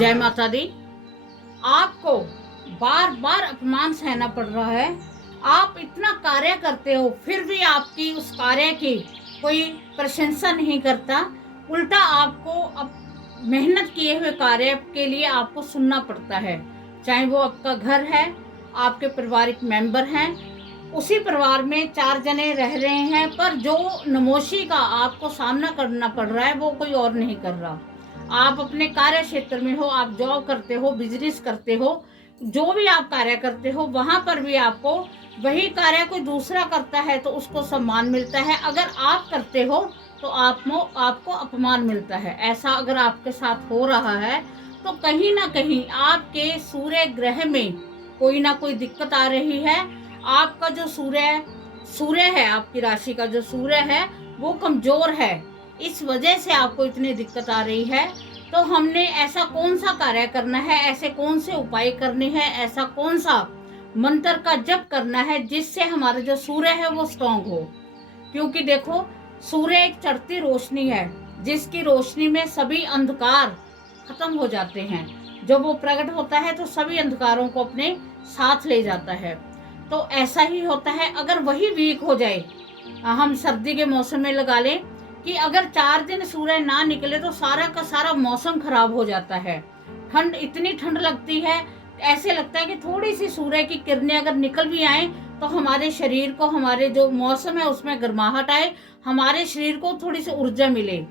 जय माता दी। आपको बार बार अपमान सहना पड़ रहा है। आप इतना कार्य करते हो फिर भी आपकी उस कार्य की कोई प्रशंसा नहीं करता। उल्टा आपको मेहनत किए हुए कार्य के लिए आपको सुनना पड़ता है। चाहे वो आपका घर है, आपके पारिवारिक मेंबर हैं, उसी परिवार में 4 जने रह रहे हैं, पर जो नमोशी का आपको सामना करना पड़ रहा है वो कोई और नहीं कर रहा। आप अपने कार्य क्षेत्र में हो, आप जॉब करते हो, बिजनेस करते हो, जो भी आप कार्य करते हो वहां पर भी आपको वही कार्य कोई दूसरा करता है तो उसको सम्मान मिलता है। अगर आप करते हो तो आपको अपमान मिलता है। ऐसा अगर आपके साथ हो रहा है तो कहीं ना कहीं आपके सूर्य ग्रह में कोई ना कोई दिक्कत आ रही है। आपका जो सूर्य है, आपकी राशि का जो सूर्य है वो कमजोर है। इस वजह से आपको इतनी दिक्कत आ रही है। तो हमने ऐसा कौन सा कार्य करना है, ऐसे कौन से उपाय करने हैं, ऐसा कौन सा मंत्र का जप करना है जिससे हमारा जो सूर्य है वो स्ट्रांग हो। क्योंकि देखो, सूर्य एक चढ़ती रोशनी है जिसकी रोशनी में सभी अंधकार खत्म हो जाते हैं। जब वो प्रकट होता है तो सभी अंधकारों को अपने साथ ले जाता है। तो ऐसा ही होता है अगर वही वीक हो जाए। हम सर्दी के मौसम में लगा लें कि अगर 4 दिन सूर्य ना निकले तो सारा का सारा मौसम खराब हो जाता है। ठंड, इतनी ठंड लगती है, ऐसे लगता है कि थोड़ी सी सूर्य की किरणें अगर निकल भी आए तो हमारे शरीर को, हमारे जो मौसम है उसमें गर्माहट आए, हमारे शरीर को थोड़ी सी ऊर्जा मिले।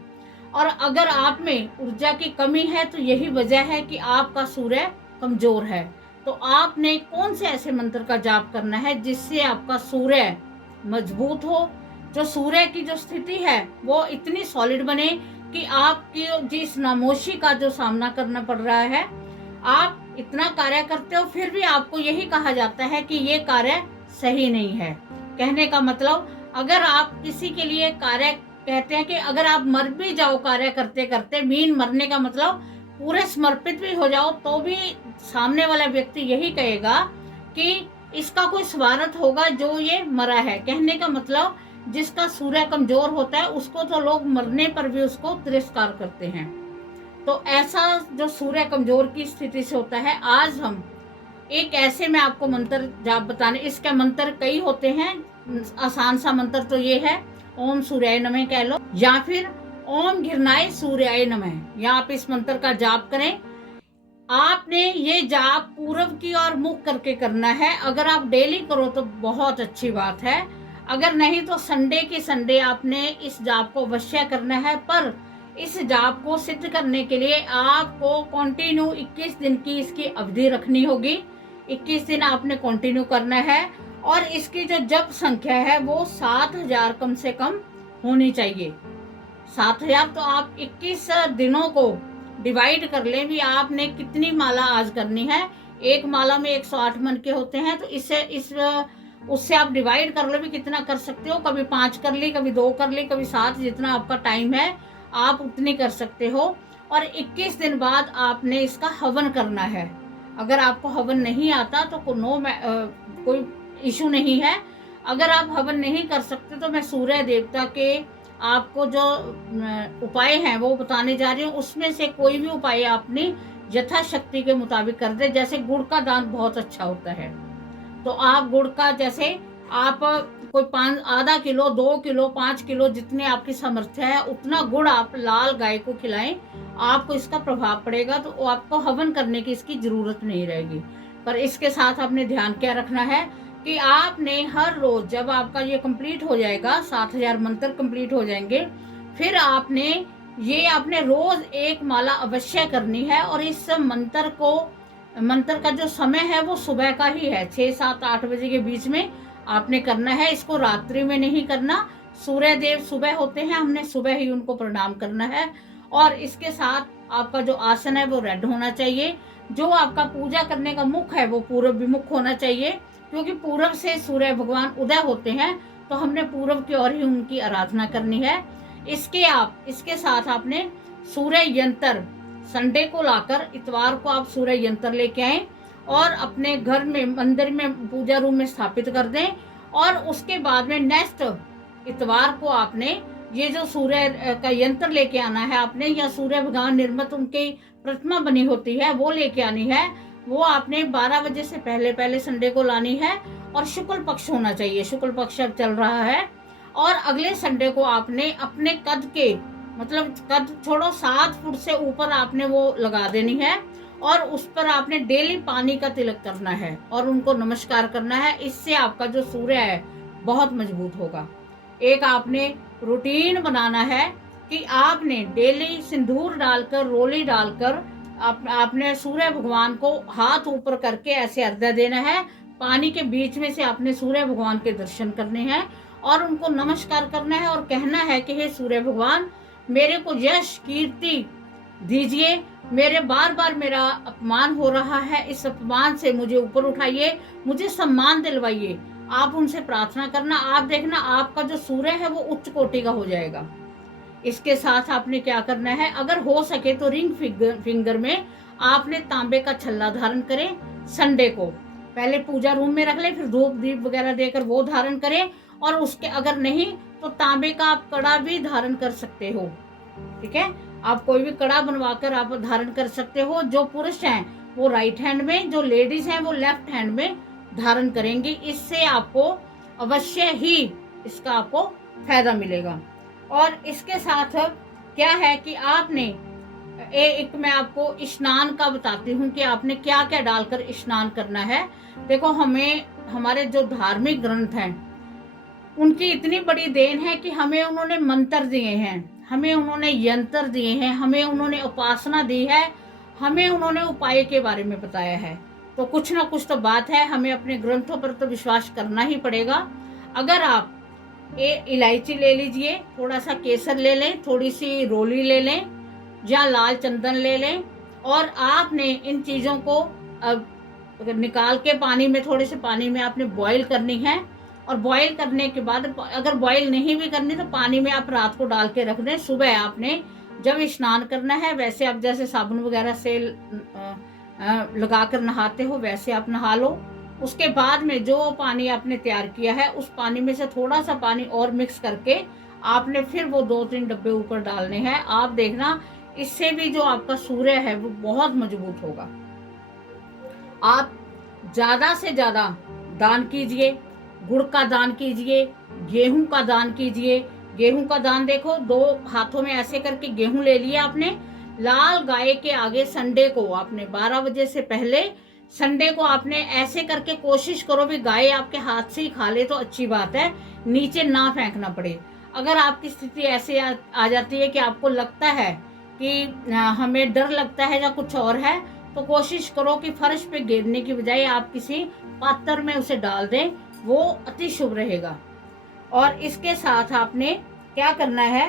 और अगर आप में ऊर्जा की कमी है तो यही वजह है कि आपका सूर्य कमजोर है। तो आपने कौन से ऐसे मंत्र का जाप करना है जिससे आपका सूर्य मजबूत हो, जो सूर्य की जो स्थिति है वो इतनी सॉलिड बने कि आपकी जिस नामोशी का जो सामना करना पड़ रहा है, आप इतना कार्य करते हो फिर भी आपको यही कहा जाता है कि ये कार्य सही नहीं है। कहने का मतलब, अगर आप किसी के लिए कार्य कहते हैं कि अगर आप मर भी जाओ कार्य करते करते, मीन मरने का मतलब पूरे समर्पित भी हो जाओ, तो भी सामने वाला व्यक्ति यही कहेगा कि इसका कोई स्वार्थ होगा जो ये मरा है। कहने का मतलब, जिसका सूर्य कमजोर होता है उसको तो लोग मरने पर भी उसको तिरस्कार करते हैं। तो ऐसा जो सूर्य कमजोर की स्थिति से होता है, आज हम एक ऐसे में आपको मंत्र जाप बताने। इसके मंत्र कई होते हैं। आसान सा मंत्र तो ये है, ओम सूर्याय नमः कह लो, या फिर ओम घृणाय सूर्याय नमः, या आप इस मंत्र का जाप करें। आपने ये जाप पूरब की ओर मुख करके करना है। अगर आप डेली करो तो बहुत अच्छी बात है, अगर नहीं तो संडे की संडे आपने इस जाप को अवश्य करना है। पर इस जाप को सिद्ध करने के लिए आपको कंटिन्यू 21 दिन की इसकी अवधि रखनी होगी। 21 दिन आपने कंटिन्यू करना है और इसकी जो जप संख्या है वो 7000 कम से कम होनी चाहिए। 7000, तो आप 21 दिनों को डिवाइड कर लें भी आपने कितनी माला आज करनी है। एक माला में 108 मन के होते हैं, तो उससे आप डिवाइड कर लो भी कितना कर सकते हो। कभी 5 कर ली, कभी 2 कर ली, कभी 7, जितना आपका टाइम है आप उतनी कर सकते हो। और 21 दिन बाद आपने इसका हवन करना है। अगर आपको हवन नहीं आता तो कोई इशू नहीं है। अगर आप हवन नहीं कर सकते तो मैं सूर्य देवता के आपको जो उपाय हैं वो बताने जा रही हूँ। उसमें से कोई भी उपाय आपने यथाशक्ति के मुताबिक कर दे। जैसे गुड़ का दान बहुत अच्छा होता है, तो आप गुड़ का, जैसे आप कोई आधा किलो, 2 किलो, 5 किलो, जितने आपकी सामर्थ्य है उतना गुड़ आप लाल गाय को खिलाएं। आपको इसका प्रभाव पड़ेगा, तो आपको हवन करने की इसकी जरूरत नहीं रहेगी। पर इसके साथ आपने ध्यान क्या रखना है कि आपने हर रोज, जब आपका ये कंप्लीट हो जाएगा, 7000 मंत्र कंप्लीट हो जाएंगे, फिर आपने रोज एक माला अवश्य करनी है। और इस मंत्र का जो समय है वो सुबह का ही है, 6, 7, 8 बजे के बीच में आपने करना है। इसको रात्रि में नहीं करना। सूर्य देव सुबह होते हैं, हमने सुबह ही उनको प्रणाम करना है। और इसके साथ आपका जो आसन है वो रेड होना चाहिए। जो आपका पूजा करने का मुख है वो पूरब विमुख होना चाहिए, क्योंकि पूरब से सूर्य भगवान उदय होते हैं, तो हमने पूरब की ओर ही उनकी आराधना करनी है। इसके साथ आपने सूर्य यंत्र संडे को लाकर, इतवार को आप सूर्य यंत्र लेके आए और अपने घर में, मंदिर में, पूजा रूम में स्थापित कर दें। और उसके बाद में नेक्स्ट इतवार को आपने ये जो सूर्य का यंत्र लेके आना है आपने, या सूर्य भगवान निर्मित उनकी प्रतिमा बनी होती है वो लेके आनी है। वो आपने 12 बजे से पहले पहले संडे को लानी है, और शुक्ल पक्ष होना चाहिए। शुक्ल पक्ष अब चल रहा है, और अगले संडे को आपने अपने कद के, मतलब कद छोड़ो 7 फुट से ऊपर आपने वो लगा देनी है, और उस पर आपने डेली पानी का तिलक करना है और उनको नमस्कार करना है। इससे आपका जो सूर्य है बहुत मजबूत होगा। एक आपने रूटीन बनाना है कि आपने डेली सिंदूर डालकर, रोली डालकर आपने सूर्य भगवान को हाथ ऊपर करके ऐसे अर्घ्य देना है। पानी के बीच में से आपने सूर्य भगवान के दर्शन करने हैं और उनको नमस्कार करना है और कहना है कि हे सूर्य भगवान, मेरे को यश कीर्ति दीजिए, मेरे बार बार मेरा अपमान हो रहा है, इस अपमान से मुझे ऊपर उठाइए, मुझे सम्मान दिलवाइए। आप उनसे प्रार्थना करना, आप देखना आपका जो सूर्य है वो उच्च कोटि का हो जाएगा। इसके साथ आपने क्या करना है, अगर हो सके तो रिंग फिंगर में आपने तांबे का छल्ला धारण करें। संडे को पहले पूजा रूम में रख ले, फिर धूप दीप वगैरह देकर वो धारण करें, और उसके अगर नहीं तो तांबे का आप कड़ा भी धारण कर सकते हो। ठीक है, आप कोई भी कड़ा बनवाकर आप धारण कर सकते हो। जो पुरुष हैं वो राइट हैंड में, जो लेडीज हैं वो लेफ्ट हैंड में धारण करेंगे। इससे आपको अवश्य ही इसका आपको फायदा मिलेगा। और इसके साथ क्या है कि आपने एक मैं आपको स्नान का बताती हूँ कि आपने क्या क्या डालकर स्नान करना है। देखो, हमें हमारे जो धार्मिक ग्रंथ हैं उनकी इतनी बड़ी देन है कि हमें उन्होंने मंत्र दिए हैं, हमें उन्होंने यंत्र दिए हैं, हमें उन्होंने उपासना दी है, हमें उन्होंने उपाय के बारे में बताया है। तो कुछ ना कुछ तो बात है, हमें अपने ग्रंथों पर तो विश्वास करना ही पड़ेगा। अगर आप इलायची ले लीजिए, थोड़ा सा केसर ले लें, थोड़ी सी रोली ले लें या लाल चंदन ले लें, और आपने इन चीज़ों को अब निकाल के पानी में, थोड़े से पानी में आपने बॉईल करनी है। और बॉईल करने के बाद, अगर बॉईल नहीं भी करनी तो पानी में आप रात को डाल के रख दें। सुबह आपने जब स्नान करना है, वैसे आप जैसे साबुन वगैरह से लगाकर नहाते हो वैसे आप नहा लो। उसके बाद में जो पानी आपने तैयार किया है उस पानी में से थोड़ा सा पानी और मिक्स करके आपने फिर वो 2-3 डब्बे ऊपर डालने हैं। आप देखना, इससे भी जो आपका सूर्य है वो बहुत मजबूत होगा। आप ज़्यादा से ज़्यादा दान कीजिए, गुड़ का दान कीजिए, गेहूं का दान कीजिए। गेहूं का दान देखो, 2 हाथों में ऐसे करके गेहूं ले लिया आपने, लाल गाय के आगे संडे को आपने 12 बजे से पहले संडे को आपने ऐसे करके कोशिश करो भी गाय आपके हाथ से ही खा ले तो अच्छी बात है, नीचे ना फेंकना पड़े। अगर आपकी स्थिति ऐसे आ जाती है कि आपको लगता है कि हमें डर लगता है या कुछ और है, तो कोशिश करो कि फर्श पे गिरने की बजाय आप किसी पात्र में उसे डाल दें, वो अति शुभ रहेगा। और इसके साथ आपने क्या करना है,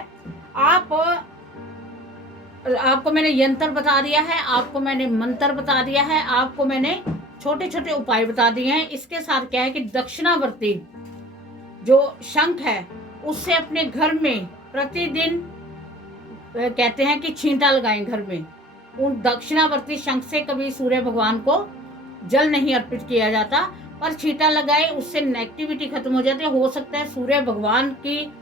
आपको मैंने यंत्र बता दिया है, आपको मैंने मंत्र बता दिया है, आपको मैंने छोटे छोटे उपाय बता दिए हैं। इसके साथ क्या है कि दक्षिणावर्ती जो शंख है उससे अपने घर में प्रतिदिन कहते हैं कि छींटा लगाएं घर में। उन दक्षिणावर्ती शंख से कभी सूर्य भगवान को जल नहीं अर्पित किया जाता, पर छींटा लगाए, उससे नेगेटिविटी खत्म हो जाती है। हो सकता है सूर्य भगवान की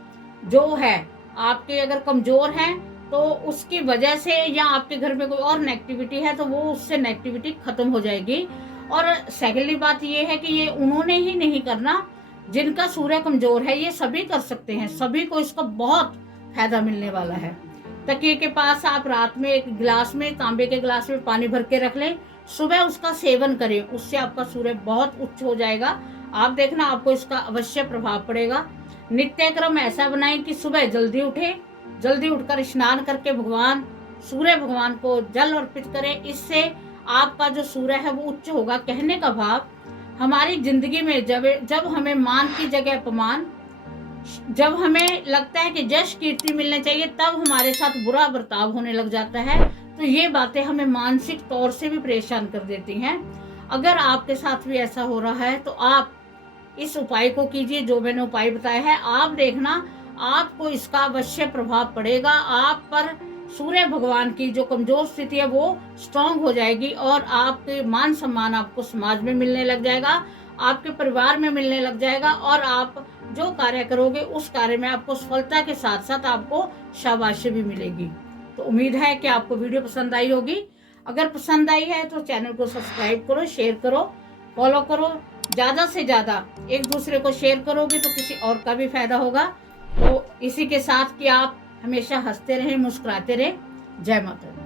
जो है आपके अगर कमजोर है तो उसकी वजह से, या आपके घर में कोई और नेगेटिविटी है तो वो उससे नेगेटिविटी खत्म हो जाएगी। और सेकेंडली बात ये है कि ये उन्होंने ही नहीं करना, जिनका सूर्य कमजोर है ये सभी कर सकते हैं, सभी को इसका बहुत फायदा मिलने वाला है। तकिए के पास आप रात में एक गिलास में, तांबे के गिलास में पानी भर के रख लें, सुबह उसका सेवन करें, उससे आपका सूर्य बहुत उच्च हो जाएगा। आप देखना आपको इसका अवश्य प्रभाव पड़ेगा। नित्य क्रम ऐसा बनाएं कि सुबह जल्दी उठें, जल्दी उठकर स्नान करके भगवान सूर्य भगवान को जल अर्पित करें। इससे आपका जो सूर्य है वो उच्च होगा। कहने का भाव, हमारी जिंदगी में जब हमें मान की जगह अपमान, जब हमें लगता है कि यश कीर्ति मिलने चाहिए, तब हमारे साथ बुरा बर्ताव होने लग जाता है। तो ये बातें हमें मानसिक तौर से भी परेशान कर देती हैं। अगर आपके साथ भी ऐसा हो रहा है तो आप इस उपाय को कीजिए जो मैंने उपाय बताया है। आप देखना आपको इसका अवश्य प्रभाव पड़ेगा। आप पर सूर्य भगवान की जो कमजोर स्थिति है वो स्ट्रांग हो जाएगी, और आपके मान सम्मान आपको समाज में मिलने लग जाएगा, आपके परिवार में मिलने लग जाएगा, और आप जो कार्य करोगे उस कार्य में आपको सफलता के साथ साथ आपको शाबाशी भी मिलेगी। तो उम्मीद है कि आपको वीडियो पसंद आई होगी। अगर पसंद आई है तो चैनल को सब्सक्राइब करो, शेयर करो, फॉलो करो। ज़्यादा से ज़्यादा एक दूसरे को शेयर करोगे तो किसी और का भी फायदा होगा। तो इसी के साथ कि आप हमेशा हंसते रहें, मुस्कुराते रहें। जय माता दी।